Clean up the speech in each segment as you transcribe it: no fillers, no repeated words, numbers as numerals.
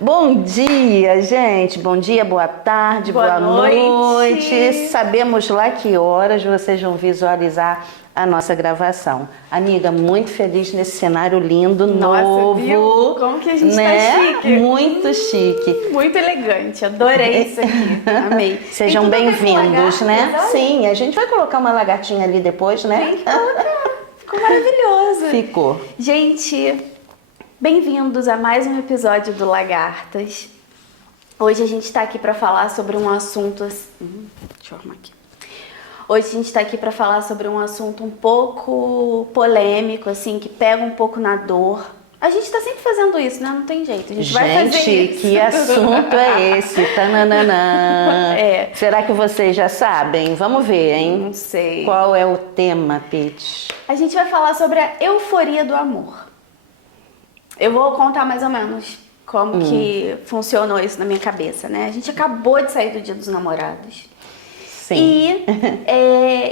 Bom dia, gente. Bom dia, boa tarde, boa noite. Sabemos lá que horas vocês vão visualizar a nossa gravação. Amiga, muito feliz nesse cenário lindo, nossa, novo. Viu? Como que a gente né? tá chique. Muito chique. Muito elegante. Adorei isso aqui. Amei. Sejam bem-vindos, né? Olha. Sim, a gente vai colocar uma lagartinha ali depois, né? Tem que colocar. Ficou maravilhoso. Ficou. Gente, bem-vindos a mais um episódio do Lagartas. Hoje a gente tá aqui pra falar sobre um assunto... Deixa eu arrumar aqui. Hoje a gente tá aqui pra falar sobre um assunto um pouco polêmico, assim, que pega um pouco na dor. A gente tá sempre fazendo isso, né? Não tem jeito. A gente vai fazer isso. Que assunto é esse? Tananana. É. Será que vocês já sabem? Vamos ver, hein? Não sei. Qual é o tema, Pete? A gente vai falar sobre a euforia do amor. Eu vou contar mais ou menos como que funcionou isso na minha cabeça, né? A gente acabou de sair do Dia dos Namorados. Sim. E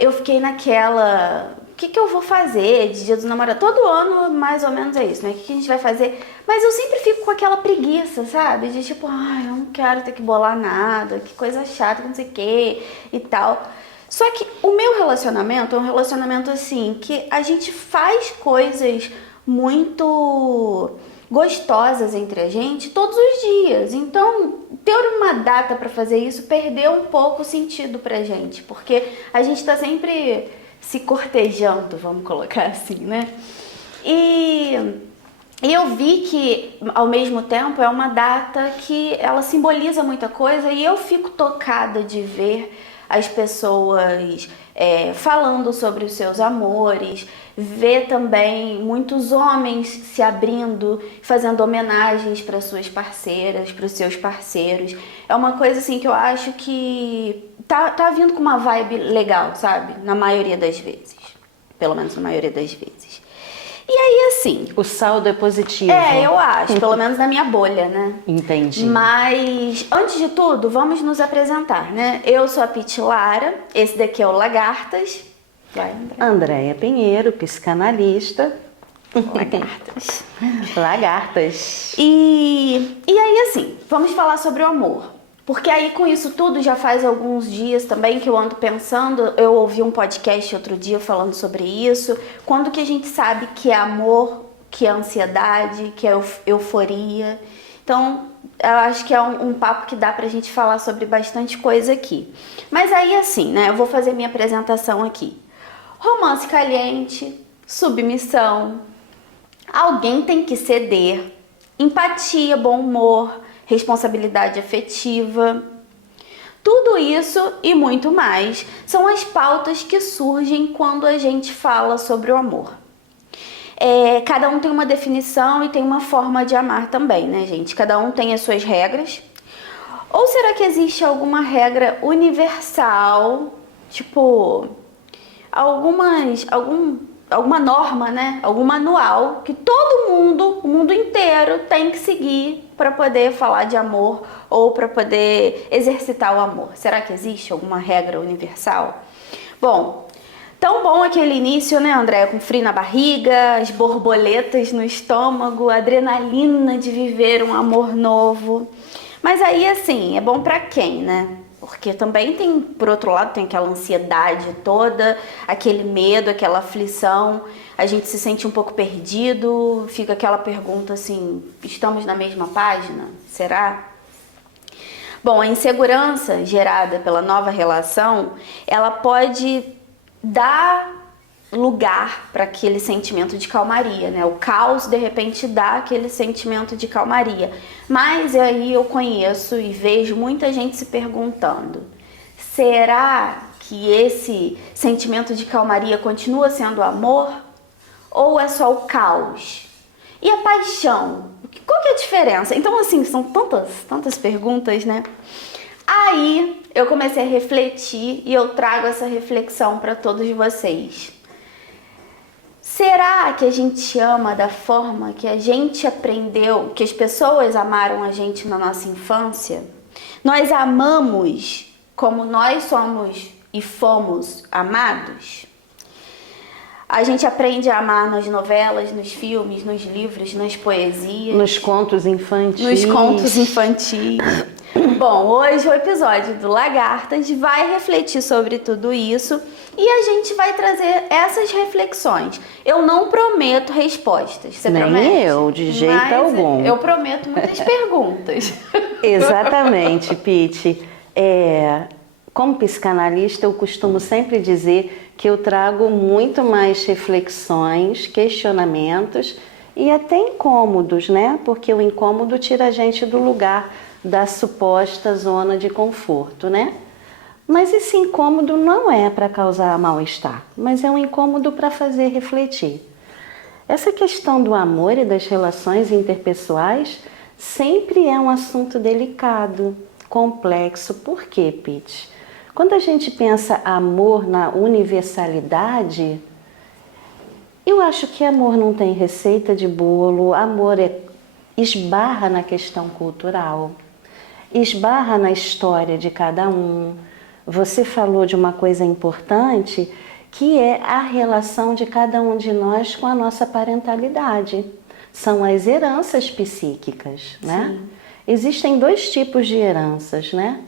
eu fiquei naquela... O que eu vou fazer de Dia dos Namorados? Todo ano, mais ou menos, é isso, né? O que a gente vai fazer? Mas eu sempre fico com aquela preguiça, sabe? De tipo, ai, eu não quero ter que bolar nada, que coisa chata, que não sei o que e tal. Só que o meu relacionamento é um relacionamento assim, que a gente faz coisas muito gostosas entre a gente todos os dias. Então, ter uma data pra fazer isso perdeu um pouco o sentido pra gente, porque a gente tá sempre se cortejando, vamos colocar assim, né? E eu vi que, ao mesmo tempo, é uma data que ela simboliza muita coisa e eu fico tocada de ver as pessoas falando sobre os seus amores, ver também muitos homens se abrindo, fazendo homenagens para suas parceiras, para os seus parceiros. É uma coisa assim que eu acho que tá vindo com uma vibe legal, sabe? Na maioria das vezes. Pelo menos na maioria das vezes. E aí, assim... O saldo é positivo. eu acho. Pelo menos na minha bolha, né? Entendi. Mas, antes de tudo, vamos nos apresentar, né? Eu sou a Pete Lara. Esse daqui é o Lagartas. Vai, André. Andréia Pinheiro, psicanalista. Lagartas. Lagartas. E aí, assim, vamos falar sobre o amor. Porque aí, com isso tudo, já faz alguns dias também que eu ando pensando, eu ouvi um podcast outro dia falando sobre isso, quando que a gente sabe que é amor, que é ansiedade, que é euforia. Então, eu acho que é um papo que dá pra gente falar sobre bastante coisa aqui. Mas aí, assim, né, eu vou fazer minha apresentação aqui. Romance caliente, submissão, alguém tem que ceder, empatia, bom humor, responsabilidade afetiva. Tudo isso e muito mais são as pautas que surgem quando a gente fala sobre o amor. Cada um tem uma definição e tem uma forma de amar também, né, gente? Cada um tem as suas regras. Ou será que existe alguma regra universal, tipo, alguma norma, né? Algum manual que todo mundo, o mundo inteiro, tem que seguir para poder falar de amor ou para poder exercitar o amor? Será que existe alguma regra universal? Bom, tão bom aquele início, né, André? Com frio na barriga, as borboletas no estômago, a adrenalina de viver um amor novo. Mas aí, assim, é bom para quem, né? Porque também tem, por outro lado, tem aquela ansiedade toda, aquele medo, aquela aflição, a gente se sente um pouco perdido, fica aquela pergunta assim, estamos na mesma página? Será? Bom, a insegurança gerada pela nova relação, ela pode dar lugar para aquele sentimento de calmaria, né? O caos, de repente, dá aquele sentimento de calmaria. Mas aí eu conheço e vejo muita gente se perguntando, será que esse sentimento de calmaria continua sendo amor? Ou é só o caos? E a paixão? Qual que é a diferença? Então, assim, são tantas perguntas, né? Aí eu comecei a refletir e eu trago essa reflexão para todos vocês. Será que a gente ama da forma que a gente aprendeu, que as pessoas amaram a gente na nossa infância? Nós amamos como nós somos e fomos amados? A gente aprende a amar nas novelas, nos filmes, nos livros, nas poesias. Nos contos infantis. Nos contos infantis. Bom, hoje o episódio do Lagartas vai refletir sobre tudo isso e a gente vai trazer essas reflexões. Eu não prometo respostas. Você Nem promete? eu, de jeito algum. Eu prometo muitas perguntas. Exatamente, Pete. Como psicanalista, eu costumo sempre dizer que eu trago muito mais reflexões, questionamentos e até incômodos, né? Porque o incômodo tira a gente do lugar da suposta zona de conforto, né? Mas esse incômodo não é para causar mal-estar, mas é um incômodo para fazer refletir. Essa questão do amor e das relações interpessoais sempre é um assunto delicado, complexo. Por quê, Pete? Quando a gente pensa amor na universalidade, eu acho que amor não tem receita de bolo, amor esbarra na questão cultural, esbarra na história de cada um. Você falou de uma coisa importante, que é a relação de cada um de nós com a nossa parentalidade. São as heranças psíquicas, né? Sim. Existem dois tipos de heranças, né?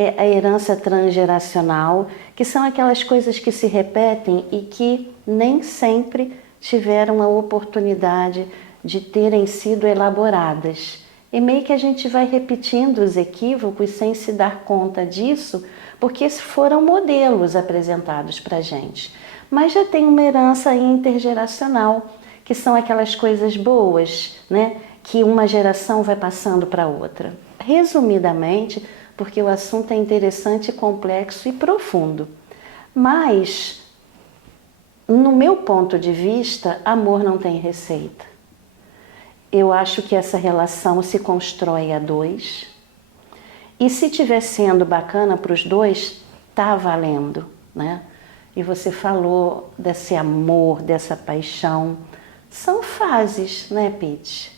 É a herança transgeracional, que são aquelas coisas que se repetem e que nem sempre tiveram a oportunidade de terem sido elaboradas. E meio que a gente vai repetindo os equívocos sem se dar conta disso, porque foram modelos apresentados para a gente. Mas já tem uma herança intergeracional, que são aquelas coisas boas, né? Que uma geração vai passando para outra. Resumidamente, porque o assunto é interessante, complexo e profundo. Mas, no meu ponto de vista, amor não tem receita. Eu acho que essa relação se constrói a dois. E se estiver sendo bacana para os dois, tá valendo, né? E você falou desse amor, dessa paixão. São fases, né, Pete?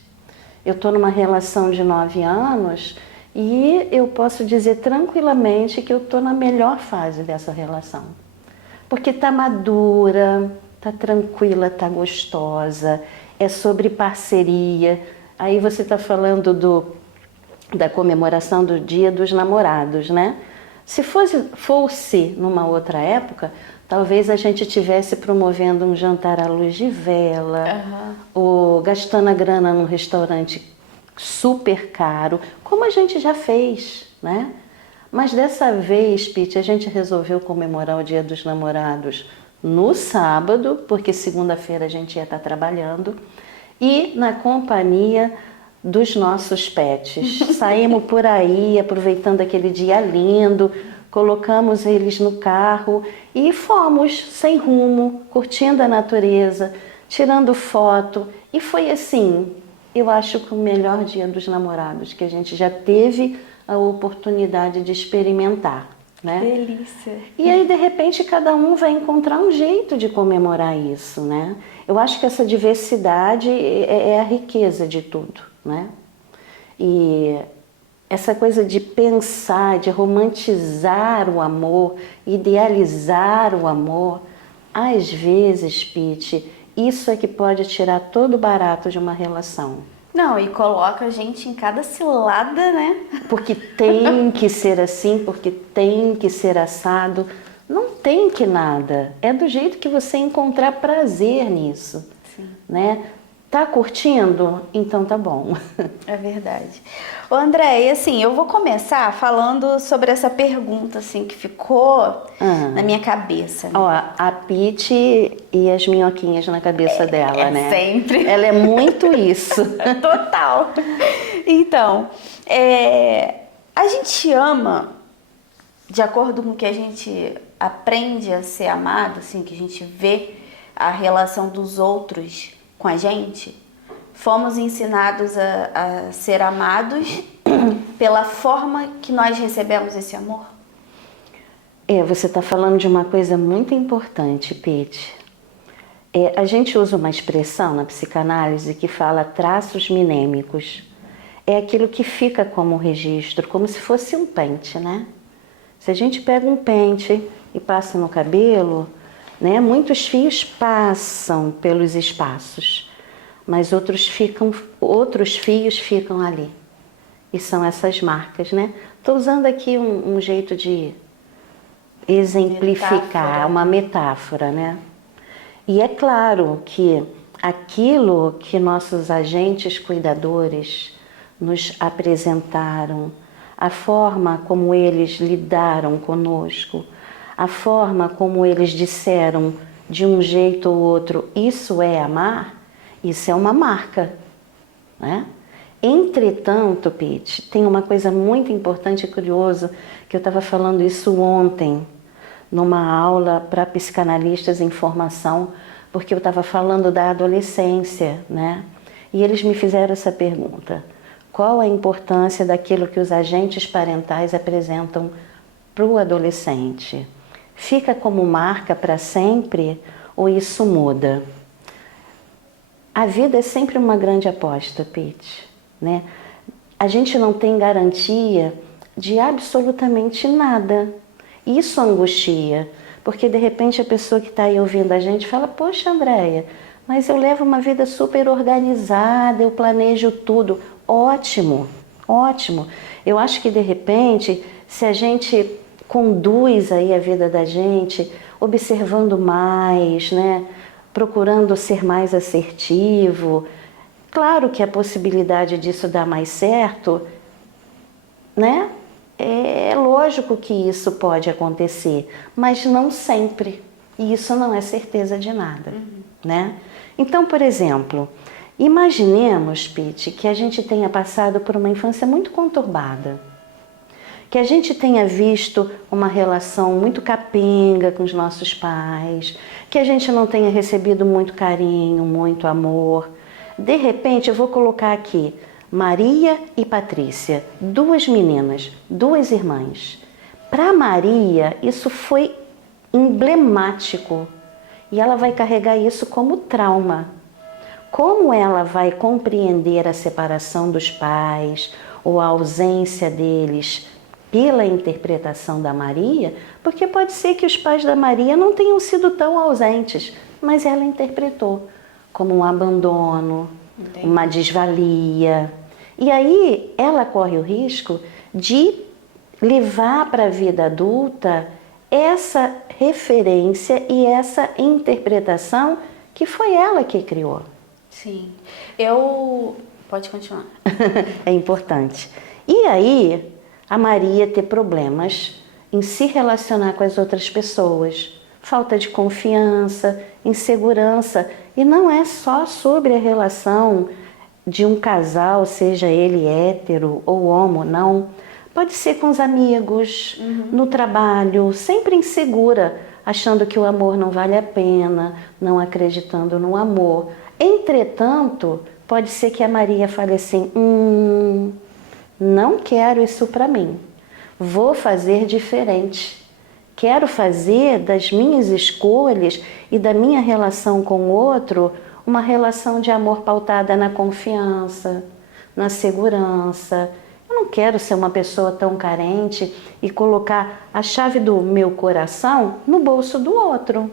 Eu estou numa relação de 9 anos e eu posso dizer tranquilamente que eu estou na melhor fase dessa relação. Porque tá madura, tá tranquila, tá gostosa, é sobre parceria. Aí você está falando da comemoração do Dia dos Namorados, né? Se fosse numa outra época, talvez a gente estivesse promovendo um jantar à luz de vela, ou gastando a grana num restaurante super caro, como a gente já fez, né? Mas dessa vez, Pete, a gente resolveu comemorar o Dia dos Namorados no sábado, porque segunda-feira a gente ia estar trabalhando, e na companhia dos nossos pets. Saímos por aí, aproveitando aquele dia lindo, colocamos eles no carro e fomos sem rumo, curtindo a natureza, tirando foto. E foi assim, eu acho que o melhor Dia dos Namorados que a gente já teve a oportunidade de experimentar, né? Delícia! E aí, de repente, cada um vai encontrar um jeito de comemorar isso, né? Eu acho que essa diversidade é a riqueza de tudo, né? E essa coisa de pensar, de romantizar o amor, idealizar o amor, às vezes, Pete, isso é que pode tirar todo o barato de uma relação. Não, e coloca a gente em cada cilada, né? Porque tem que ser assim, porque tem que ser assado. Não tem que nada. É do jeito que você encontrar prazer nisso. Sim. Né? Tá curtindo? Então tá bom. É verdade. Ô André, e assim, eu vou começar falando sobre essa pergunta assim que ficou na minha cabeça. Ó, a Pete e as minhoquinhas na cabeça dela, né? Sempre. Ela é muito isso. Total. Então, a gente ama de acordo com o que a gente aprende a ser amado, assim, que a gente vê a relação dos outros com a gente. Fomos ensinados a ser amados pela forma que nós recebemos esse amor? Você está falando de uma coisa muito importante, Pete. A gente usa uma expressão na psicanálise que fala traços minêmicos. É aquilo que fica como registro, como se fosse um pente, né? Se a gente pega um pente e passa no cabelo, né? Muitos fios passam pelos espaços, mas outros fios ficam ali. E são essas marcas, né? Estou usando aqui um jeito de exemplificar, uma metáfora, né? E é claro que aquilo que nossos agentes cuidadores nos apresentaram, a forma como eles lidaram conosco, a forma como eles disseram de um jeito ou outro, isso é amar, isso é uma marca, né? Entretanto, Pete, tem uma coisa muito importante e curiosa, que eu estava falando isso ontem, numa aula para psicanalistas em formação, porque eu estava falando da adolescência, né? E eles me fizeram essa pergunta: qual a importância daquilo que os agentes parentais apresentam para o adolescente? Fica como marca para sempre ou isso muda? A vida é sempre uma grande aposta, Pete, né? A gente não tem garantia de absolutamente nada. Isso angustia, porque de repente a pessoa que está aí ouvindo a gente fala: poxa, Andréia, mas eu levo uma vida super organizada, eu planejo tudo. Ótimo, ótimo. Eu acho que de repente, se a gente conduz aí a vida da gente, observando mais, né? Procurando ser mais assertivo, claro que a possibilidade disso dar mais certo, né? É lógico que isso pode acontecer, mas não sempre. E isso não é certeza de nada, né? Então, por exemplo, imaginemos, Pete, que a gente tenha passado por uma infância muito conturbada, que a gente tenha visto uma relação muito capenga com os nossos pais, que a gente não tenha recebido muito carinho, muito amor. De repente, eu vou colocar aqui Maria e Patrícia, duas meninas, duas irmãs. Para Maria, isso foi emblemático e ela vai carregar isso como trauma. Como ela vai compreender a separação dos pais ou a ausência deles pela interpretação da Maria? Porque pode ser que os pais da Maria não tenham sido tão ausentes, mas ela interpretou como um abandono, uma desvalia. E aí ela corre o risco de levar para a vida adulta essa referência e essa interpretação que foi ela que criou. Sim. Pode continuar. É importante. E aí a Maria ter problemas em se relacionar com as outras pessoas, falta de confiança, insegurança. E não é só sobre a relação de um casal, seja ele hétero ou homo, não. Pode ser com os amigos, no trabalho, sempre insegura, achando que o amor não vale a pena, não acreditando no amor. Entretanto, pode ser que a Maria fale assim: não quero isso para mim, vou fazer diferente. Quero fazer das minhas escolhas e da minha relação com o outro uma relação de amor pautada na confiança, na segurança. Eu não quero ser uma pessoa tão carente e colocar a chave do meu coração no bolso do outro.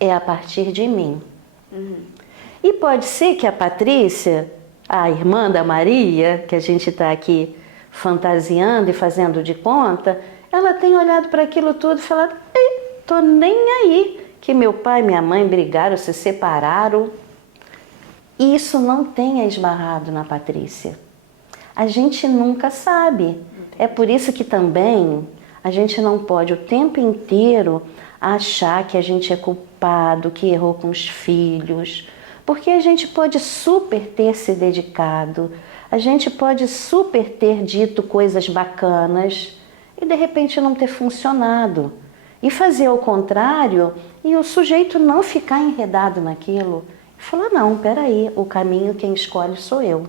É a partir de mim. E pode ser que a Patrícia, a irmã da Maria, que a gente está aqui fantasiando e fazendo de conta, ela tenha olhado para aquilo tudo e falado: tô nem aí que meu pai e minha mãe brigaram, se separaram. E isso não tenha esbarrado na Patrícia. A gente nunca sabe. É por isso que também a gente não pode o tempo inteiro achar que a gente é culpado, que errou com os filhos. Porque a gente pode super ter se dedicado, a gente pode super ter dito coisas bacanas e de repente não ter funcionado. E fazer o contrário e o sujeito não ficar enredado naquilo. E falar: não, peraí, o caminho quem escolhe sou eu.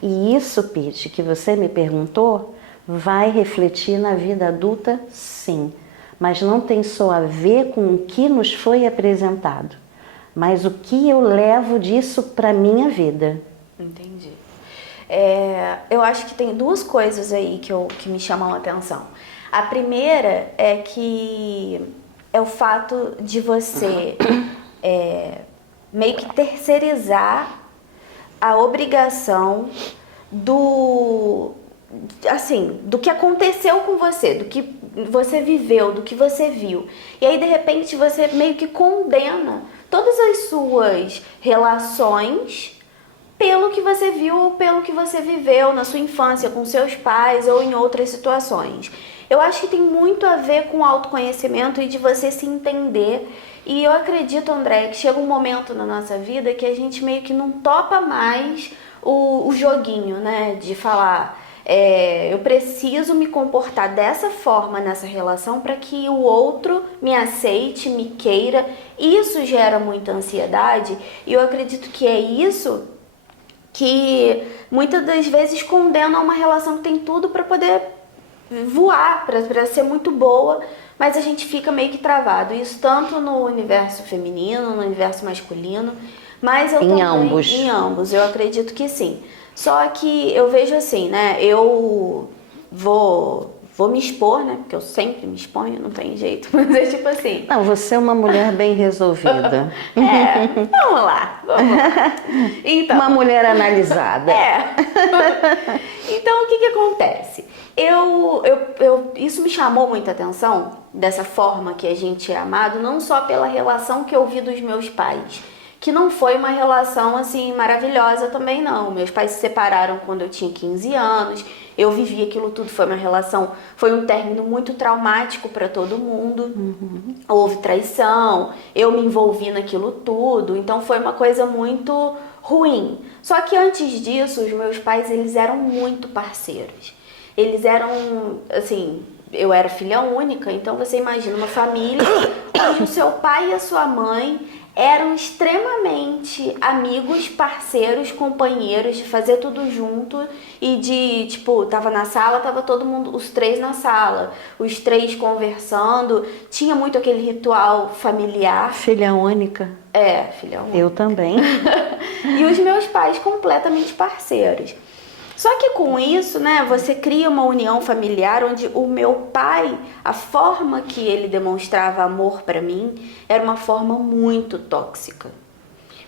E isso, Pete, que você me perguntou, vai refletir na vida adulta, sim. Mas não tem só a ver com o que nos foi apresentado, mas o que eu levo disso para minha vida. Entendi. Eu acho que tem duas coisas aí que me chamam a atenção. A primeira é que é o fato de você meio que terceirizar a obrigação do que aconteceu com você, do que você viveu, do que você viu. E aí, de repente, você meio que condena todas as suas relações pelo que você viu ou pelo que você viveu na sua infância, com seus pais ou em outras situações. Eu acho que tem muito a ver com autoconhecimento e de você se entender. E eu acredito, André, que chega um momento na nossa vida que a gente meio que não topa mais o joguinho, né? De falar, eu preciso me comportar dessa forma nessa relação para que o outro me aceite, me queira. Isso gera muita ansiedade e eu acredito que é isso que muitas das vezes condena uma relação que tem tudo para poder voar, para ser muito boa, mas a gente fica meio que travado. Isso tanto no universo feminino, no universo masculino, mas eu também... Em ambos, eu acredito que sim. Só que eu vejo assim, né, eu vou me expor, né, porque eu sempre me exponho, não tem jeito, mas é tipo assim... Não, você é uma mulher bem resolvida. Vamos lá. Então, uma mulher analisada. Então, o que acontece? Isso me chamou muita atenção, dessa forma que a gente é amado, não só pela relação que eu vi dos meus pais, que não foi uma relação assim maravilhosa também não. Meus pais se separaram quando eu tinha 15 anos, eu vivi aquilo tudo, foi um término muito traumático para todo mundo. Houve traição, eu me envolvi naquilo tudo, então foi uma coisa muito ruim. Só que antes disso, os meus pais, eles eram muito parceiros. Eles eram, assim, eu era filha única, então você imagina uma família onde o seu pai e a sua mãe eram extremamente amigos, parceiros, companheiros, de fazer tudo junto e de, tipo, tava na sala, tava todo mundo, os três na sala, os três conversando, tinha muito aquele ritual familiar. Filha única? Filha única. Eu também. E os meus pais completamente parceiros. Só que com isso, né, você cria uma união familiar onde o meu pai, a forma que ele demonstrava amor para mim era uma forma muito tóxica.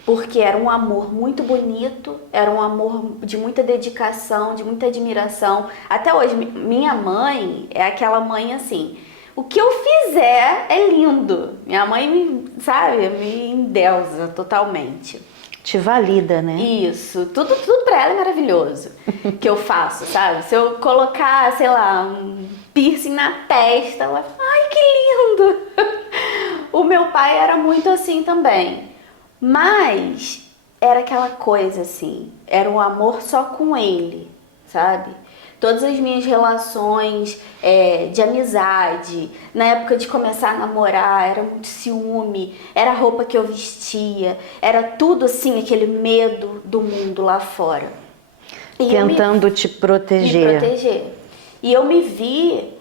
Porque era um amor muito bonito, era um amor de muita dedicação, de muita admiração. Até hoje, minha mãe é aquela mãe assim, o que eu fizer é lindo. Minha mãe me endeusa totalmente. Te valida, né? Isso, tudo pra ela é maravilhoso que eu faço, sabe? Se eu colocar, sei lá, um piercing na testa, ela fala, ai, que lindo! O meu pai era muito assim também, mas era aquela coisa assim, era um amor só com ele, sabe? Todas as minhas relações de amizade, na época de começar a namorar, era muito ciúme, era a roupa que eu vestia, era tudo assim, aquele medo do mundo lá fora. E tentando te proteger. Me proteger. E eu me vi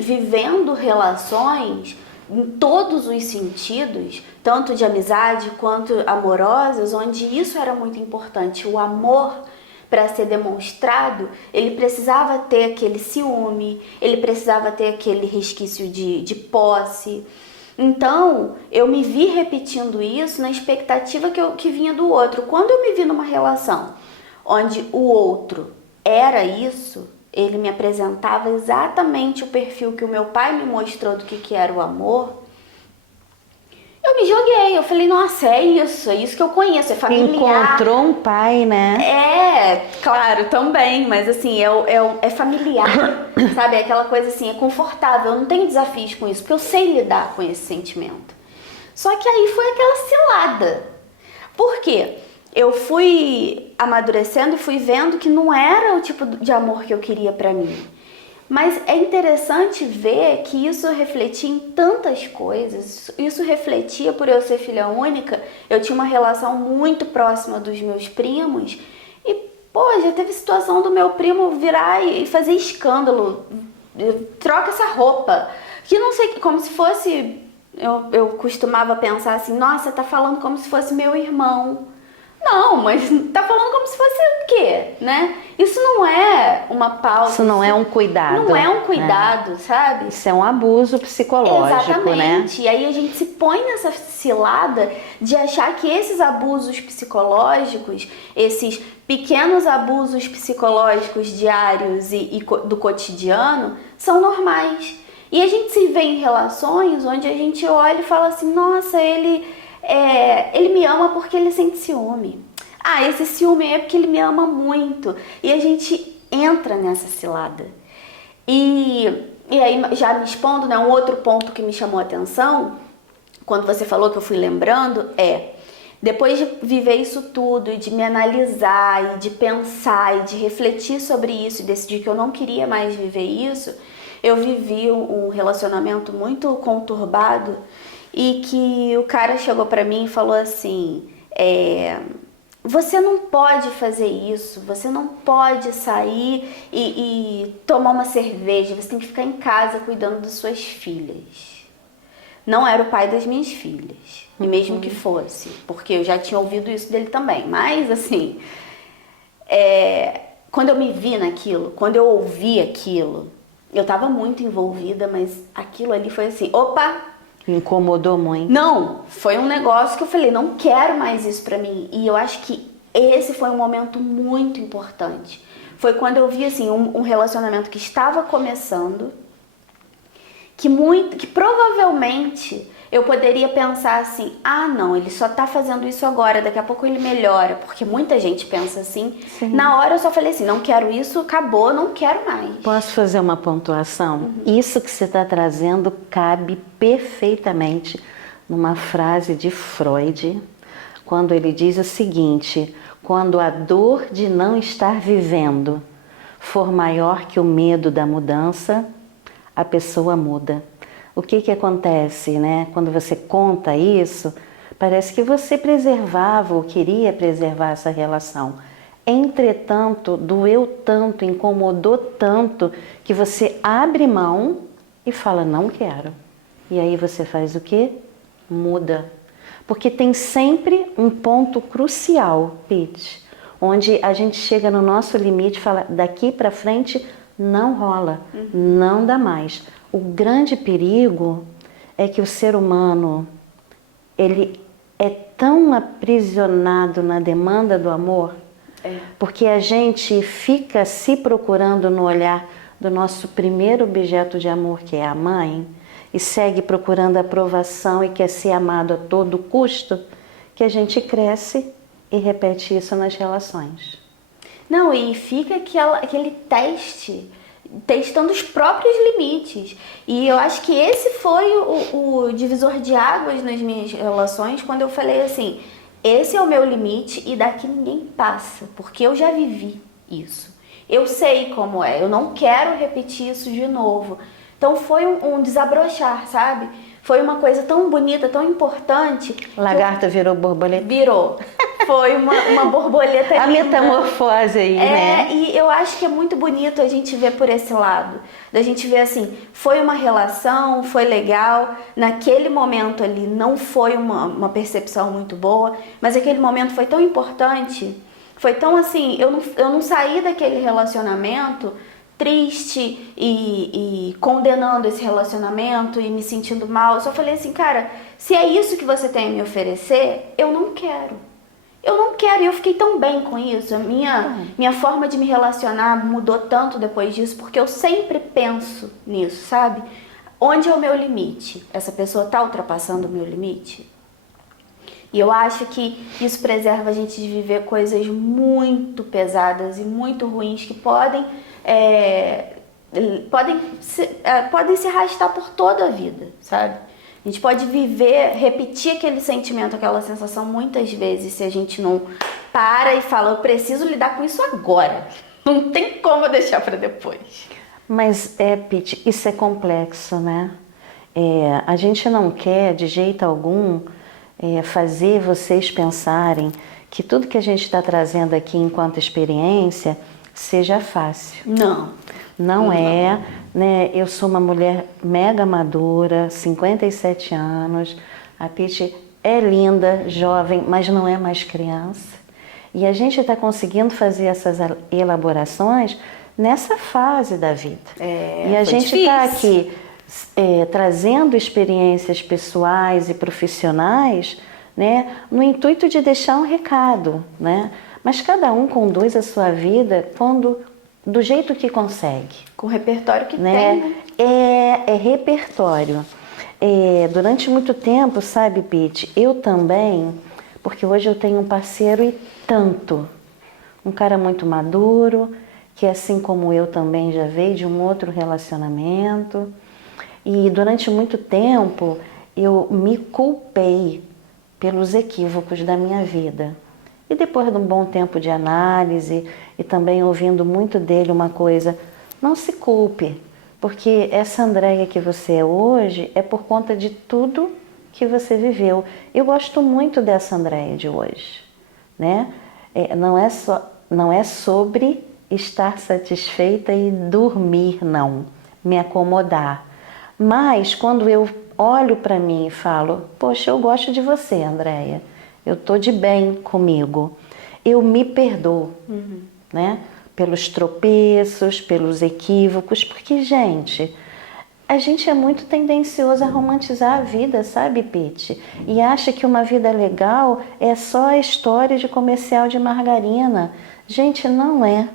vivendo relações em todos os sentidos, tanto de amizade quanto amorosas, onde isso era muito importante, o amor. Para ser demonstrado, ele precisava ter aquele ciúme, ele precisava ter aquele resquício de posse. Então, eu me vi repetindo isso na expectativa que vinha do outro. Quando eu me vi numa relação onde o outro era isso, ele me apresentava exatamente o perfil que o meu pai me mostrou do que era o amor, eu me joguei, eu falei, nossa, é isso que eu conheço, é familiar. Encontrou um pai, né? Claro, também, mas assim, é familiar, sabe? É aquela coisa assim, é confortável, eu não tenho desafios com isso, porque eu sei lidar com esse sentimento. Só que aí foi aquela cilada. Por quê? Eu fui amadurecendo e fui vendo que não era o tipo de amor que eu queria pra mim. Mas é interessante ver que isso refletia em tantas coisas. Isso refletia por eu ser filha única. Eu tinha uma relação muito próxima dos meus primos. E, já teve situação do meu primo virar e fazer escândalo. Troca essa roupa. Que não sei, como se fosse... Eu costumava pensar assim, nossa, tá falando como se fosse meu irmão. Não, mas tá falando como se fosse o quê, né? Isso não é uma pausa. Isso não é um cuidado. Não é um cuidado, sabe? Isso é um abuso psicológico, Exatamente. né? E aí a gente se põe nessa cilada de achar que esses abusos psicológicos, esses pequenos abusos psicológicos diários e do cotidiano são normais. E a gente se vê em relações onde a gente olha e fala assim, nossa, ele me ama porque ele sente ciúme. Ah, esse ciúme é porque ele me ama muito. E a gente entra nessa cilada. E aí, já me expondo, né, um outro ponto que me chamou a atenção, quando você falou que eu fui lembrando, depois de viver isso tudo, e de me analisar, e de pensar, e de refletir sobre isso, e decidir que eu não queria mais viver isso, eu vivi um relacionamento muito conturbado, e que o cara chegou pra mim e falou assim, você não pode fazer isso, você não pode sair e tomar uma cerveja, você tem que ficar em casa cuidando das suas filhas. Não era o pai das minhas filhas, e mesmo que fosse, porque eu já tinha ouvido isso dele também, mas assim, quando eu me vi naquilo, quando eu ouvi aquilo, eu tava muito envolvida, mas aquilo ali foi assim, opa! Incomodou muito. Não, foi um negócio que eu falei, não quero mais isso pra mim. E eu acho que esse foi um momento muito importante. Foi quando eu vi assim um relacionamento que estava começando, que provavelmente eu poderia pensar assim, ah não, ele só tá fazendo isso agora, daqui a pouco ele melhora, porque muita gente pensa assim. Sim. Na hora eu só falei assim, não quero isso, acabou, não quero mais. Posso fazer uma pontuação? Isso que você está trazendo cabe perfeitamente numa frase de Freud, quando ele diz o seguinte, quando a dor de não estar vivendo for maior que o medo da mudança, a pessoa muda. O que acontece, né? Quando você conta isso, parece que você preservava ou queria preservar essa relação. Entretanto, doeu tanto, incomodou tanto, que você abre mão e fala, não quero. E aí você faz o quê? Muda. Porque tem sempre um ponto crucial, Pete, onde a gente chega no nosso limite e fala, daqui para frente não rola, não dá mais. O grande perigo é que o ser humano, ele é tão aprisionado na demanda do amor, porque a gente fica se procurando no olhar do nosso primeiro objeto de amor, que é a mãe, e segue procurando aprovação e quer ser amado a todo custo, que a gente cresce e repete isso nas relações. Não, e fica aquele testando os próprios limites. E eu acho que esse foi o divisor de águas nas minhas relações, quando eu falei assim, esse é o meu limite e daqui ninguém passa, porque eu já vivi isso. Eu sei como é, eu não quero repetir isso de novo. Então foi um desabrochar, sabe? Foi uma coisa tão bonita, tão importante. Lagarta virou borboleta? Virou. Foi uma borboleta linda. A metamorfose aí, né? E eu acho que é muito bonito a gente ver por esse lado. Da gente ver assim, foi uma relação, foi legal. Naquele momento ali não foi uma percepção muito boa, mas aquele momento foi tão importante. Foi tão assim, eu não saí daquele relacionamento triste e condenando esse relacionamento e me sentindo mal. Eu só falei assim, cara, se é isso que você tem a me oferecer, eu não quero. Eu não quero, e eu fiquei tão bem com isso. A minha forma de me relacionar mudou tanto depois disso, porque eu sempre penso nisso, sabe? Onde é o meu limite? Essa pessoa tá ultrapassando o meu limite? E eu acho que isso preserva a gente de viver coisas muito pesadas e muito ruins que podem se arrastar por toda a vida, sabe? A gente pode repetir aquele sentimento, aquela sensação muitas vezes se a gente não para e fala, eu preciso lidar com isso agora. Não tem como deixar para depois. Mas, Pete, isso é complexo, né? A gente não quer, de jeito algum, fazer vocês pensarem que tudo que a gente está trazendo aqui enquanto experiência seja fácil. Não é, né? Eu sou uma mulher mega madura, 57 anos, a Pete é linda, jovem, mas não é mais criança. E a gente está conseguindo fazer essas elaborações nessa fase da vida. E a gente está aqui trazendo experiências pessoais e profissionais, né, no intuito de deixar um recado, né? Mas cada um conduz a sua vida do jeito que consegue. Com o repertório que né? tem, né? É repertório. Durante muito tempo, sabe, Pete, eu também, porque hoje eu tenho um parceiro e tanto, um cara muito maduro, que assim como eu também já veio de um outro relacionamento, e durante muito tempo eu me culpei pelos equívocos da minha vida. E depois de um bom tempo de análise e também ouvindo muito dele uma coisa, não se culpe, porque essa Andréia que você é hoje é por conta de tudo que você viveu. Eu gosto muito dessa Andréia de hoje, né? Não é sobre estar satisfeita e dormir, não, me acomodar. Mas quando eu olho para mim e falo, poxa, eu gosto de você, Andréia, eu tô de bem comigo, eu me perdoo, né? Pelos tropeços, pelos equívocos, porque, gente, a gente é muito tendencioso a romantizar a vida, sabe, Pete? E acha que uma vida legal é só a história de comercial de margarina. Gente, não é.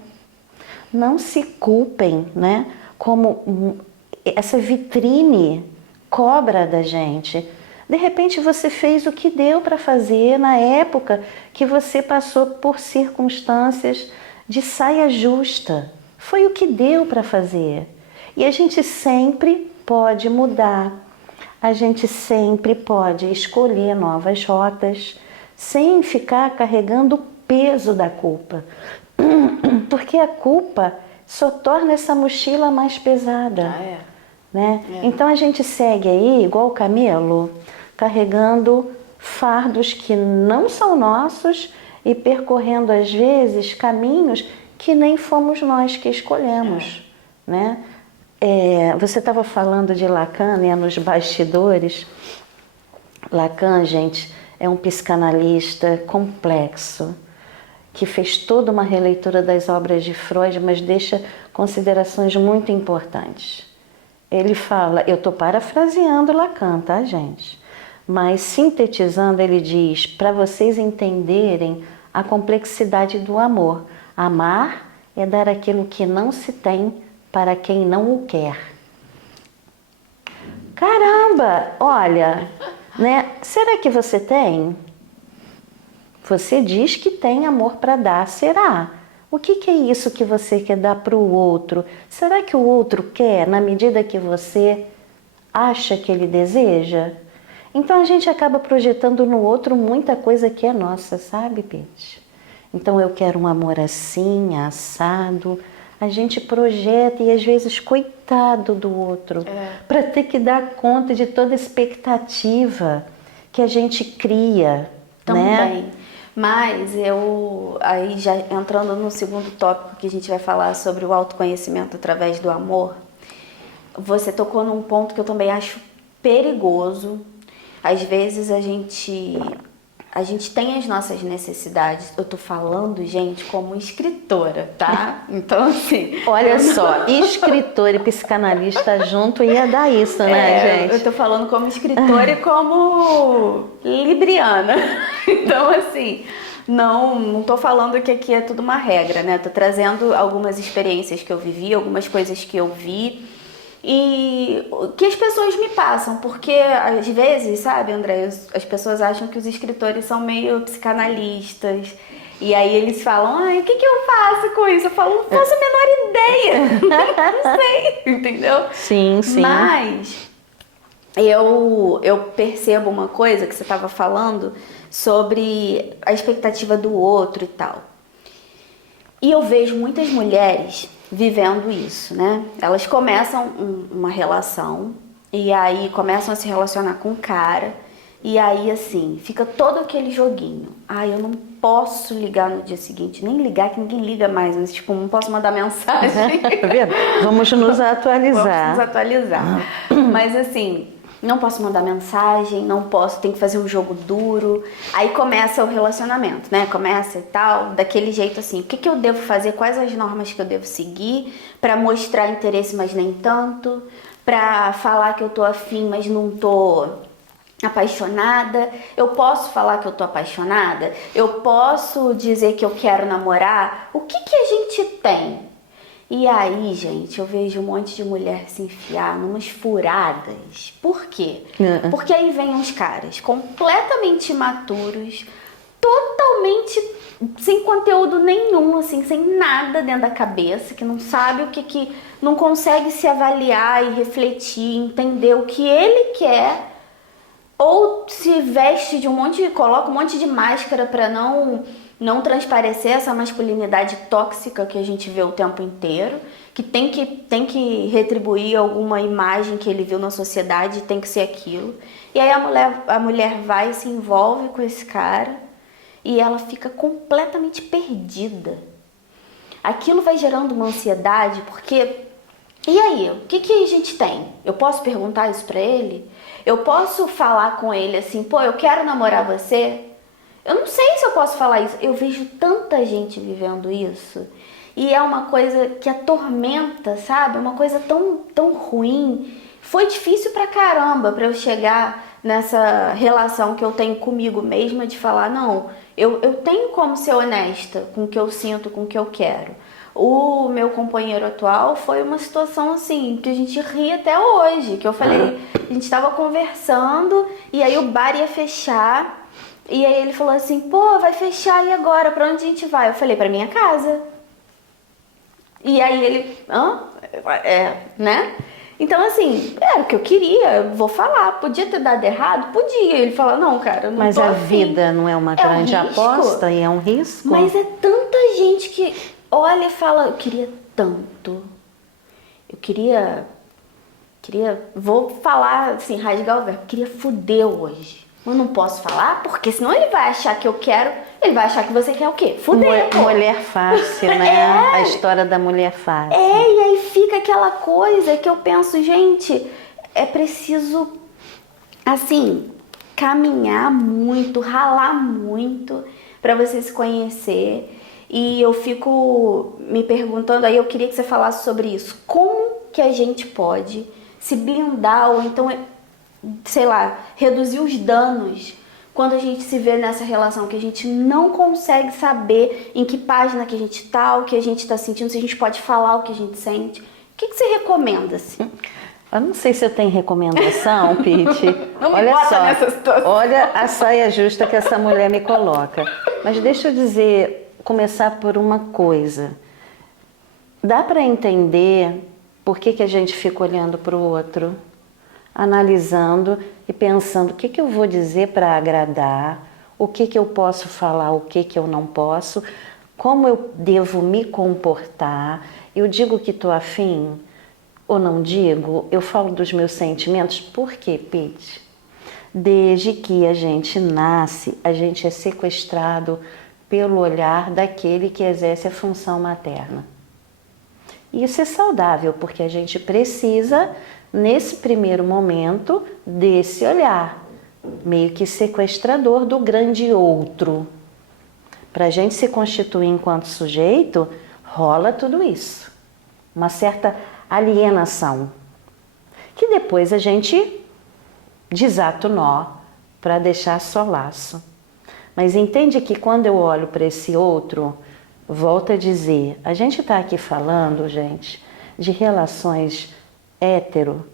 Não se culpem, né? Como essa vitrine cobra da gente. De repente você fez o que deu para fazer na época que você passou por circunstâncias de saia justa. Foi o que deu para fazer. E a gente sempre pode mudar. A gente sempre pode escolher novas rotas sem ficar carregando o peso da culpa. Porque a culpa só torna essa mochila mais pesada. Né? Então a gente segue aí, igual o camelo, carregando fardos que não são nossos e percorrendo às vezes caminhos que nem fomos nós que escolhemos, né? Você estava falando de Lacan, né, nos bastidores. Lacan, gente, é um psicanalista complexo, que fez toda uma releitura das obras de Freud, mas deixa considerações muito importantes. Ele fala, eu estou parafraseando Lacan, tá, gente? Mas sintetizando, ele diz, para vocês entenderem a complexidade do amor. Amar é dar aquilo que não se tem para quem não o quer. Caramba, olha, né? Será que você tem? Você diz que tem amor para dar, será? O que é isso que você quer dar para o outro? Será que o outro quer na medida que você acha que ele deseja? Então a gente acaba projetando no outro muita coisa que é nossa, sabe, Pete? Então eu quero um amor assim, assado. A gente projeta e às vezes coitado do outro, para ter que dar conta de toda a expectativa que a gente cria. Também. Né? Mas aí já entrando no segundo tópico que a gente vai falar sobre o autoconhecimento através do amor, você tocou num ponto que eu também acho perigoso. Às vezes a gente tem as nossas necessidades. Eu tô falando, gente, como escritora, tá? Então, assim... Olha só, escritora e psicanalista junto ia dar isso, né, gente? Eu tô falando como escritora e como libriana. Então, assim, não tô falando que aqui é tudo uma regra, né? Tô trazendo algumas experiências que eu vivi, algumas coisas que eu vi e que as pessoas me passam, porque às vezes, sabe, André, as pessoas acham que os escritores são meio psicanalistas e aí eles falam, o que eu faço com isso? Eu falo, não faço a menor ideia, não sei, entendeu? Sim, sim. Mas eu percebo uma coisa que você estava falando sobre a expectativa do outro e tal. E eu vejo muitas mulheres vivendo isso, né? Elas começam uma relação e aí começam a se relacionar com o cara e aí, assim, fica todo aquele joguinho. Eu não posso ligar no dia seguinte, nem ligar, que ninguém liga mais, mas, tipo, não posso mandar mensagem. Tá vendo? Vamos nos atualizar. Vamos nos atualizar. Mas, assim, Não posso mandar mensagem, não posso, tem que fazer um jogo duro. Aí começa o relacionamento, né? Começa e tal, daquele jeito assim. O que eu devo fazer? Quais as normas que eu devo seguir pra mostrar interesse, mas nem tanto? Pra falar que eu tô afim, mas não tô apaixonada? Eu posso falar que eu tô apaixonada? Eu posso dizer que eu quero namorar? O que a gente tem? E aí, gente, eu vejo um monte de mulher se enfiar numas furadas. Por quê? Porque aí vem uns caras completamente imaturos, totalmente sem conteúdo nenhum, assim, sem nada dentro da cabeça, que não sabe o que não consegue se avaliar e refletir, entender o que ele quer, ou se veste de coloca um monte de máscara pra não transparecer essa masculinidade tóxica que a gente vê o tempo inteiro, que tem que retribuir alguma imagem que ele viu na sociedade, tem que ser aquilo. E aí a mulher vai e se envolve com esse cara e ela fica completamente perdida. Aquilo vai gerando uma ansiedade, porque... E aí, o que a gente tem? Eu posso perguntar isso pra ele? Eu posso falar com ele assim, pô, eu quero namorar você? Eu não sei se eu posso falar isso. Eu vejo tanta gente vivendo isso. E é uma coisa que atormenta, sabe? É uma coisa tão ruim. Foi difícil pra caramba pra eu chegar nessa relação que eu tenho comigo mesma de falar, não, eu tenho como ser honesta com o que eu sinto, com o que eu quero. O meu companheiro atual foi uma situação assim, que a gente ri até hoje, que eu falei, a gente tava conversando e aí o bar ia fechar e aí ele falou assim, pô, vai fechar e agora? Pra onde a gente vai? Eu falei, pra minha casa. E aí ele, né? Então assim, era o que eu queria, eu vou falar, podia ter dado errado? Podia. Ele falou, não, cara, eu não Mas tô a afim. vida não é uma grande aposta e é um risco? Mas é tanta gente que olha e fala, eu queria tanto, eu queria, vou falar assim, rasgar o verbo, queria fuder hoje. Eu não posso falar, porque senão ele vai achar que eu quero, ele vai achar que você quer o quê? Fuder, pô. Mulher fácil, né? A história da mulher fácil. E aí fica aquela coisa que eu penso, gente, é preciso, assim, caminhar muito, ralar muito pra você se conhecer. E eu fico me perguntando, aí eu queria que você falasse sobre isso. Como que a gente pode se blindar ou então, sei lá, reduzir os danos quando a gente se vê nessa relação que a gente não consegue saber em que página que a gente tá, o que a gente tá sentindo, se a gente pode falar o que a gente sente. O que você recomenda, assim? Eu não sei se eu tenho recomendação, Pete. Não me bota nessa situação. Olha a saia justa que essa mulher me coloca. Mas deixa eu dizer, começar por uma coisa. Dá para entender por que a gente fica olhando para o outro, analisando e pensando o que eu vou dizer para agradar, o que eu posso falar, o que eu não posso, como eu devo me comportar. Eu digo que estou afim ou não digo? Eu falo dos meus sentimentos. Por quê, Pete? Desde que a gente nasce, a gente é sequestrado pelo olhar daquele que exerce a função materna. Isso é saudável, porque a gente precisa, nesse primeiro momento, desse olhar, meio que sequestrador do grande outro. Para a gente se constituir enquanto sujeito, rola tudo isso. Uma certa alienação, que depois a gente desata o nó para deixar só laço. Mas entende que quando eu olho para esse outro, volto a dizer, a gente está aqui falando, gente, de relações hétero,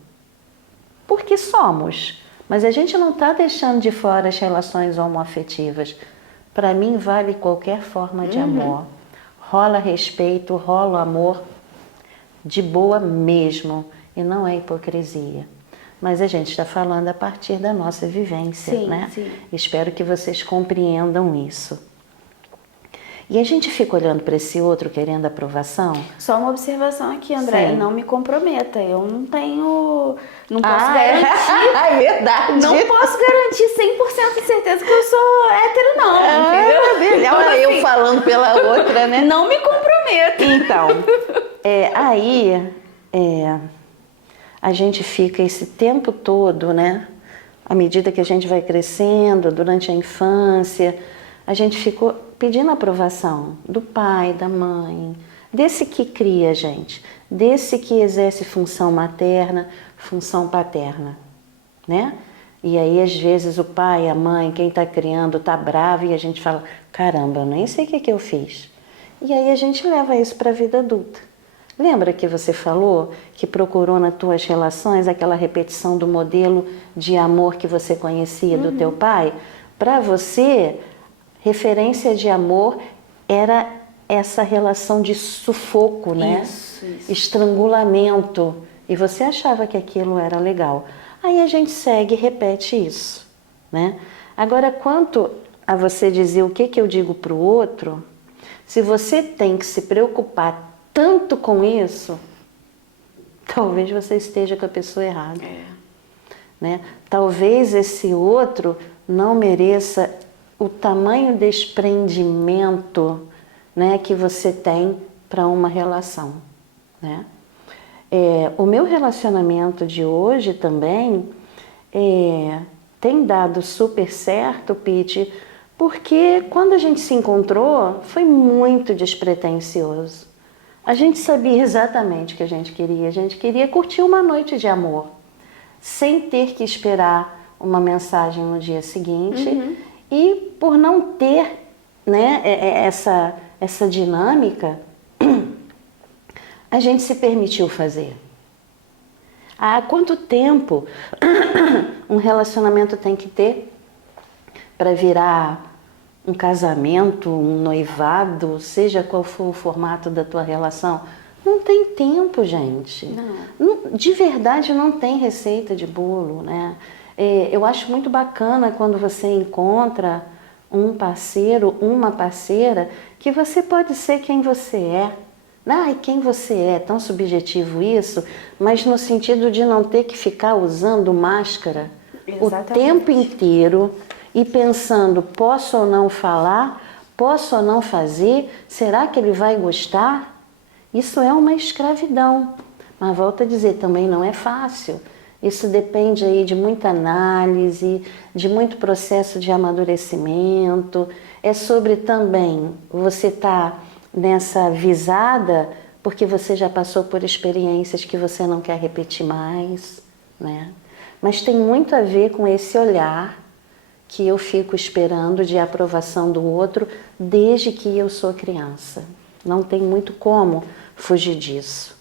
porque somos, mas a gente não está deixando de fora as relações homoafetivas. Para mim vale qualquer forma de amor. Rola respeito, rola amor, de boa mesmo, e não é hipocrisia. Mas a gente está falando a partir da nossa vivência, né? Sim. Espero que vocês compreendam isso. E a gente fica olhando para esse outro querendo aprovação. Só uma observação aqui, André. Sim. Não me comprometa. Eu não tenho... Não posso garantir... É verdade. Não posso garantir 100% de certeza que eu sou hétero, não. Entendeu? Olha Então, eu assim, falando pela outra, né? Não me comprometo. Então, a gente fica esse tempo todo, né? À medida que a gente vai crescendo, durante a infância, a gente ficou pedindo aprovação do pai, da mãe, desse que cria a gente, desse que exerce função materna, função paterna, né? E aí, às vezes, o pai, a mãe, quem está criando, está bravo e a gente fala, caramba, eu nem sei o que eu fiz. E aí a gente leva isso para a vida adulta. Lembra que você falou que procurou nas tuas relações aquela repetição do modelo de amor que você conhecia do teu pai? Para você, referência de amor era essa relação de sufoco, né? Isso. Estrangulamento. E você achava que aquilo era legal. Aí a gente segue e repete isso, né? Agora, quanto a você dizer o que eu digo para o outro, se você tem que se preocupar tanto com isso, talvez você esteja com a pessoa errada. Né? Talvez esse outro não mereça o tamanho desprendimento, né, que você tem para uma relação. Né? O meu relacionamento de hoje também tem dado super certo, Pete, porque quando a gente se encontrou foi muito despretensioso. A gente sabia exatamente o que a gente queria. A gente queria curtir uma noite de amor, sem ter que esperar uma mensagem no dia seguinte. E por não ter, né, essa dinâmica, a gente se permitiu fazer. Há quanto tempo um relacionamento tem que ter para virar um casamento, um noivado, seja qual for o formato da tua relação? Não tem tempo, gente. Não, de verdade não tem receita de bolo, né? Eu acho muito bacana quando você encontra um parceiro, uma parceira, que você pode ser quem você é. E quem você é, tão subjetivo isso, mas no sentido de não ter que ficar usando máscara o tempo inteiro e pensando, posso ou não falar, posso ou não fazer, será que ele vai gostar? Isso é uma escravidão, mas volto a dizer, também não é fácil. Isso depende aí de muita análise, de muito processo de amadurecimento. É sobre também você estar nessa visada porque você já passou por experiências que você não quer repetir mais, né? Mas tem muito a ver com esse olhar que eu fico esperando de aprovação do outro desde que eu sou criança. Não tem muito como fugir disso.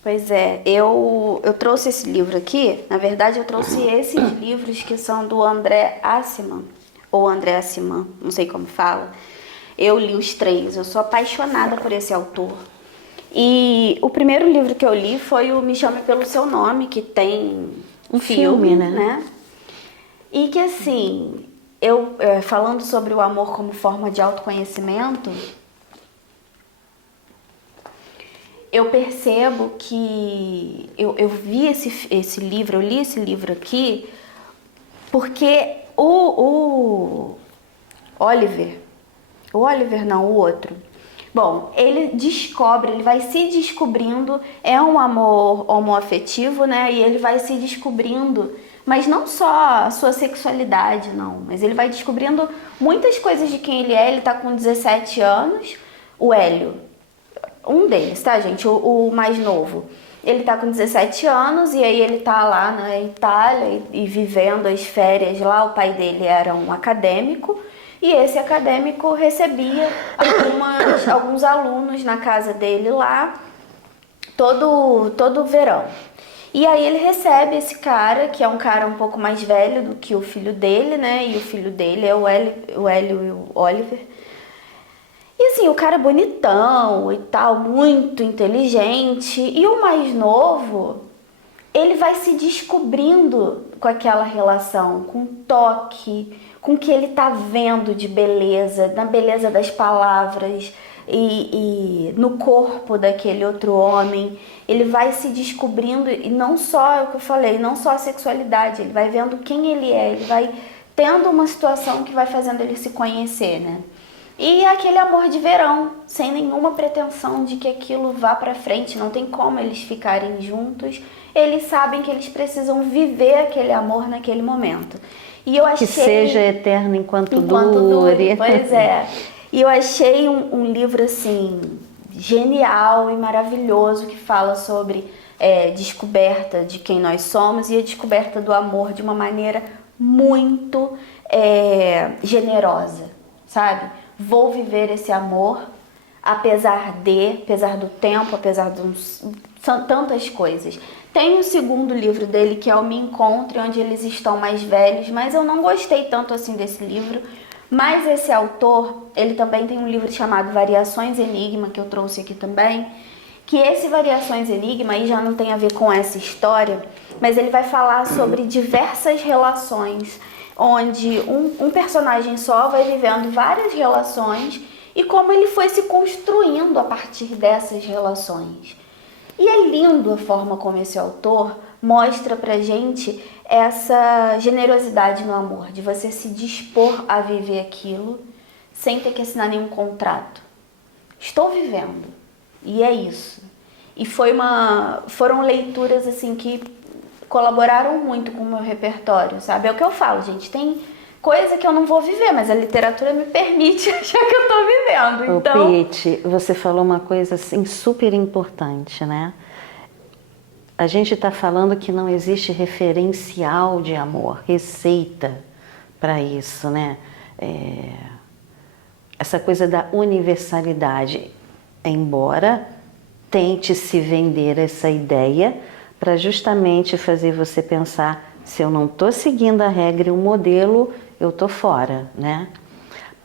Pois é, eu trouxe esse livro aqui, na verdade eu trouxe esses livros que são do André Aciman, ou André Aciman, não sei como fala. Eu li os 3, eu sou apaixonada por esse autor. E o primeiro livro que eu li foi o Me Chame Pelo Seu Nome, que tem um filme, né? E que assim, falando sobre o amor como forma de autoconhecimento, eu percebo que eu vi esse livro, eu li esse livro aqui, porque o Oliver não, o outro. Bom, ele vai se descobrindo, é um amor homoafetivo, né? E ele vai se descobrindo, mas não só a sua sexualidade, não. Mas ele vai descobrindo muitas coisas de quem ele é. Ele tá com 17 anos, o Hélio. Um deles, tá, gente? O mais novo. Ele tá com 17 anos e aí ele tá lá na Itália e vivendo as férias lá. O pai dele era um acadêmico. E esse acadêmico recebia alguns alunos na casa dele lá, todo verão. E aí ele recebe esse cara, que é um cara um pouco mais velho do que o filho dele, né? E o filho dele é o Hélio e o Oliver. E assim, o cara é bonitão e tal, muito inteligente. E o mais novo, ele vai se descobrindo com aquela relação, com toque, com o que ele tá vendo de beleza, na beleza das palavras e no corpo daquele outro homem. Ele vai se descobrindo, e não só, é o que eu falei, não só a sexualidade, ele vai vendo quem ele é, ele vai tendo uma situação que vai fazendo ele se conhecer, né? E aquele amor de verão, sem nenhuma pretensão de que aquilo vá pra frente, não tem como eles ficarem juntos. Eles sabem que eles precisam viver aquele amor naquele momento. E eu achei... Que seja eterno enquanto dure. Pois é. E eu achei um livro, assim, genial e maravilhoso, que fala sobre descoberta de quem nós somos e a descoberta do amor de uma maneira muito generosa, sabe? Vou viver esse amor, apesar do tempo, apesar de tantas coisas. Tem o segundo livro dele, que é o Me Encontre, onde eles estão mais velhos, mas eu não gostei tanto assim desse livro. Mas esse autor, ele também tem um livro chamado Variações Enigma, que eu trouxe aqui também, que esse Variações Enigma aí já não tem a ver com essa história, mas ele vai falar sobre diversas relações, onde um personagem só vai vivendo várias relações e como ele foi se construindo a partir dessas relações. E é lindo a forma como esse autor mostra pra gente essa generosidade no amor, de você se dispor a viver aquilo sem ter que assinar nenhum contrato. Estou vivendo, e é isso. E foram leituras assim que colaboraram muito com o meu repertório, sabe? É o que eu falo, gente, tem coisa que eu não vou viver, mas a literatura me permite achar que eu tô vivendo. Então, Pete, você falou uma coisa assim super importante, né? A gente está falando que não existe referencial de amor, receita para isso, né? Essa coisa da universalidade, embora tente se vender essa ideia para justamente fazer você pensar, se eu não estou seguindo a regra e o modelo, eu estou fora, né?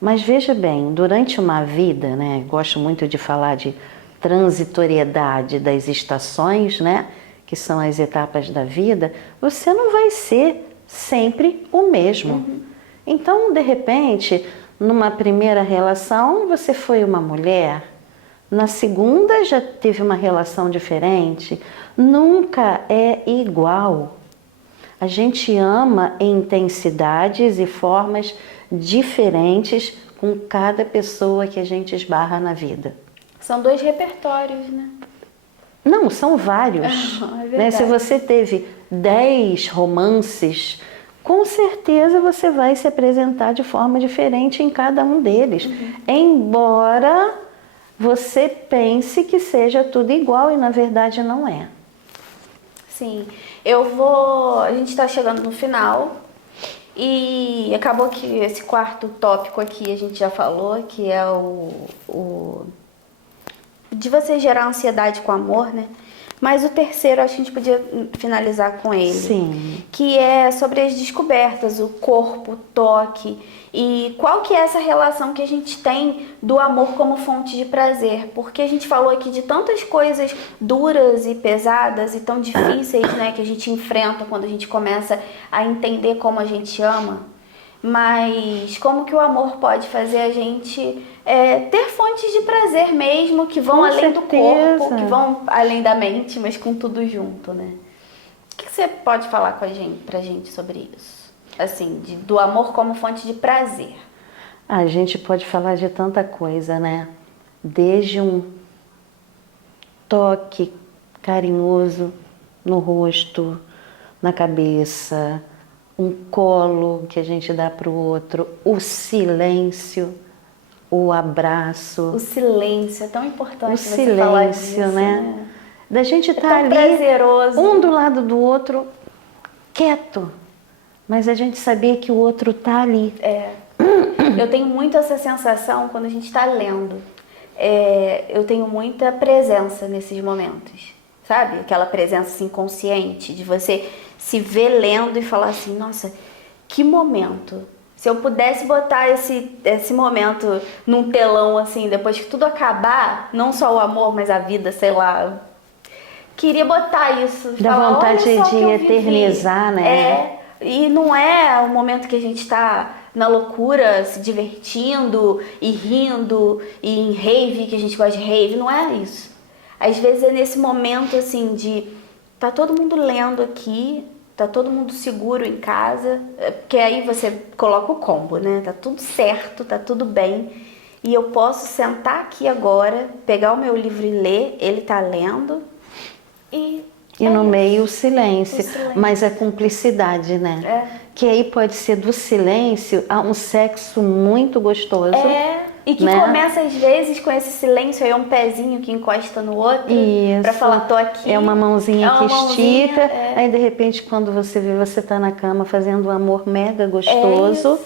Mas veja bem, durante uma vida, né? Gosto muito de falar de transitoriedade das estações, né? Que são as etapas da vida, você não vai ser sempre o mesmo. Uhum. Então, de repente, numa primeira relação, você foi uma mulher, na segunda já teve uma relação diferente, nunca é igual. A gente ama em intensidades e formas diferentes com cada pessoa que a gente esbarra na vida. são 2 repertórios, né? Não, são vários. É Né? Se você teve 10 romances, com certeza você vai se apresentar de forma diferente em cada um deles. Embora você pense que seja tudo igual e na verdade não é. Sim, a gente está chegando no final e acabou que esse quarto tópico aqui a gente já falou, que é o de você gerar ansiedade com amor, né? Mas o terceiro, acho que a gente podia finalizar com ele. Sim. Que é sobre as descobertas, o corpo, o toque e qual que é essa relação que a gente tem do amor como fonte de prazer. Porque a gente falou aqui de tantas coisas duras e pesadas e tão difíceis, né? Que a gente enfrenta quando a gente começa a entender como a gente ama. Mas como que o amor pode fazer a gente ter fontes de prazer mesmo, que vão Com além certeza. do corpo, que vão além da mente, mas com tudo junto, né? O que você pode falar pra gente sobre isso? Assim, do amor como fonte de prazer. A gente pode falar de tanta coisa, né? Desde um toque carinhoso no rosto, na cabeça, um colo que a gente dá para o outro, o silêncio, o abraço. O silêncio é tão importante. O você falar disso, silêncio, né? Da gente estar tão ali, prazeroso. um do lado do outro, quieto, mas a gente sabia que o outro tá ali. Eu tenho muito essa sensação quando a gente está lendo. Eu tenho muita presença nesses momentos, sabe? Aquela presença assim, consciente, de você se ver lendo e falar assim, nossa, que momento. Se eu pudesse botar esse momento num telão, assim, depois que tudo acabar, não só o amor, mas a vida, sei lá, queria botar isso. Dá falar, vontade olha só que de eu vivi. eternizar, né? E não é o momento que a gente está na loucura, se divertindo e rindo, e em rave, que a gente gosta de rave, não é isso. Às vezes é nesse momento, assim, de tá todo mundo lendo aqui, tá todo mundo seguro em casa, porque aí você coloca o combo, né? Tá tudo certo, tá tudo bem. e eu posso sentar aqui agora, pegar o meu livro e ler, ele tá lendo e no isso. meio o silêncio. silêncio. Mas a cumplicidade, né? Que aí pode ser do silêncio a um sexo muito gostoso. E que né? começa às vezes com esse silêncio, aí é um pezinho que encosta no outro pra falar, tô aqui. É uma mãozinha que estica, mãozinha, aí de repente quando você vê, você tá na cama fazendo um amor mega gostoso,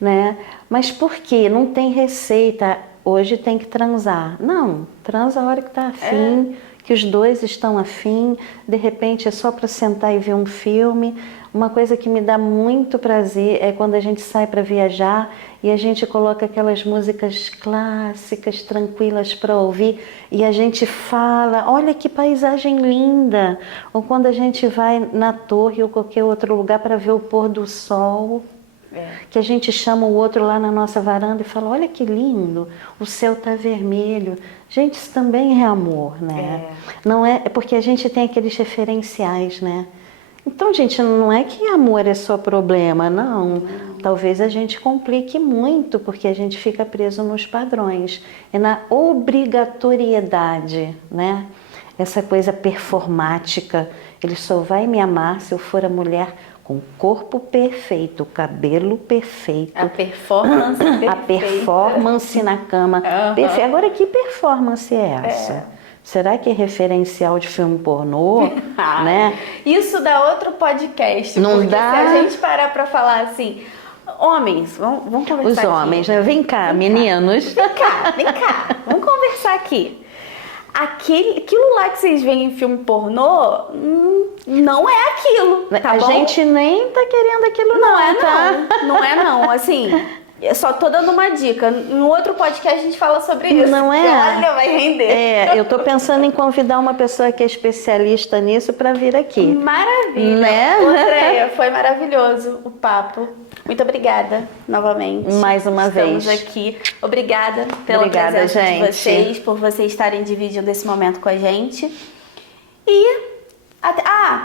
né? Mas por quê? Não tem receita, hoje tem que transar. Não, transa a hora que tá afim, que os dois estão afim, de repente é só para sentar e ver um filme. Uma coisa que me dá muito prazer é quando a gente sai para viajar e a gente coloca aquelas músicas clássicas, tranquilas para ouvir e a gente fala, olha que paisagem linda. Ou quando a gente vai na torre ou qualquer outro lugar para ver o pôr do sol, que a gente chama o outro lá na nossa varanda e fala, olha que lindo, o céu tá vermelho. Gente, isso também é amor, né? Não é porque a gente tem aqueles referenciais, né? Então, gente, não é que amor é só problema, não. Talvez a gente complique muito, porque a gente fica preso nos padrões. É na obrigatoriedade, né? Essa coisa performática. Ele só vai me amar se eu for a mulher com corpo perfeito, cabelo perfeito. A performance perfeita. A performance na cama. Perfeita. Agora, que performance é essa? Será que é referencial de filme pornô? né? Isso dá outro podcast. Não porque dá? se a gente parar pra falar assim, homens, vamos conversar Os aqui. homens, né? Vem cá, meninos. Vem cá, vamos conversar aqui. Aquilo lá que vocês veem em filme pornô, não é aquilo, tá a bom? gente nem tá querendo aquilo não, tá? Não é não, assim... Eu só tô dando uma dica. No outro podcast a gente fala sobre isso. Não é? Olha, vai render. Eu tô pensando em convidar uma pessoa que é especialista nisso para vir aqui. Maravilha. Né? Andréia, foi maravilhoso o papo. Muito obrigada novamente. Mais uma vez. Estamos aqui. Obrigada pela presença de vocês, por vocês estarem dividindo esse momento com a gente. E...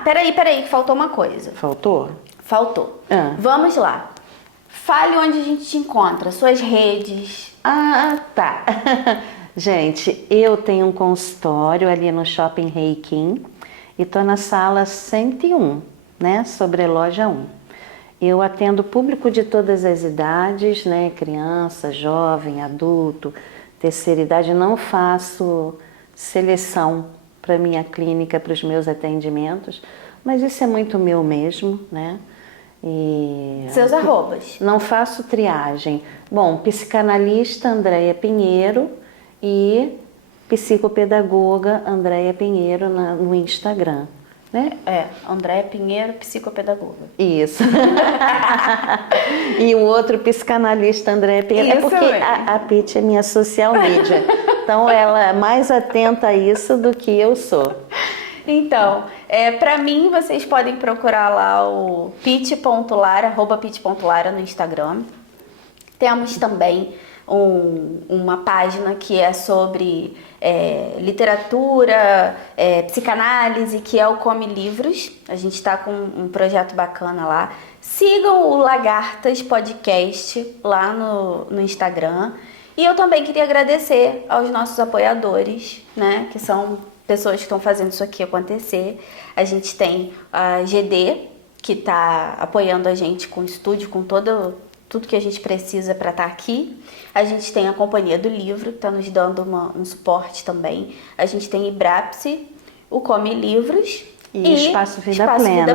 peraí, que faltou uma coisa. Faltou? Faltou. Vamos lá. Fale onde a gente te encontra, suas redes. Tá. Gente, eu tenho um consultório ali no Shopping Reikin e tô na sala 101, né? Sobre loja 1. Eu atendo público de todas as idades, né? Criança, jovem, adulto, terceira idade. Não faço seleção para minha clínica, para os meus atendimentos, mas isso é muito meu mesmo, né? E seus arrobas. Não faço triagem. Bom, psicanalista Andréia Pinheiro e psicopedagoga Andréia Pinheiro no Instagram, né? Andréia Pinheiro, psicopedagoga. Isso. E o outro psicanalista Andréia Pinheiro. Isso porque a Pete é minha social media. Então ela é mais atenta a isso do que eu sou. Então, pra mim, vocês podem procurar lá o @pit.lara no Instagram. Temos também uma página que é sobre literatura, psicanálise, que é o Come Livros. A gente está com um projeto bacana lá. Sigam o Lagartas Podcast lá no Instagram. E eu também queria agradecer aos nossos apoiadores, né, que são pessoas que estão fazendo isso aqui acontecer. A gente tem a GD, que está apoiando a gente com o estúdio, com tudo que a gente precisa para estar aqui. A gente tem a Companhia do Livro, que está nos dando um suporte também. A gente tem Ibrapse, o Come Livros e Espaço Vida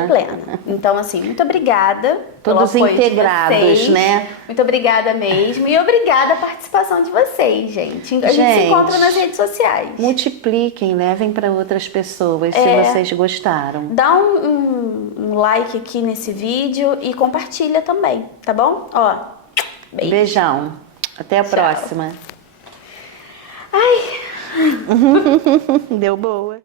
Plena. Então, assim, muito obrigada. Todos pelo apoio integrados, de vocês, né? Muito obrigada mesmo. E obrigada a participação de vocês, gente. A gente se encontra nas redes sociais. Multipliquem, levem para outras pessoas, se vocês gostaram. Dá um like aqui nesse vídeo e compartilha também, tá bom? Beijo. Beijão. Até a próxima. Ai. Deu boa.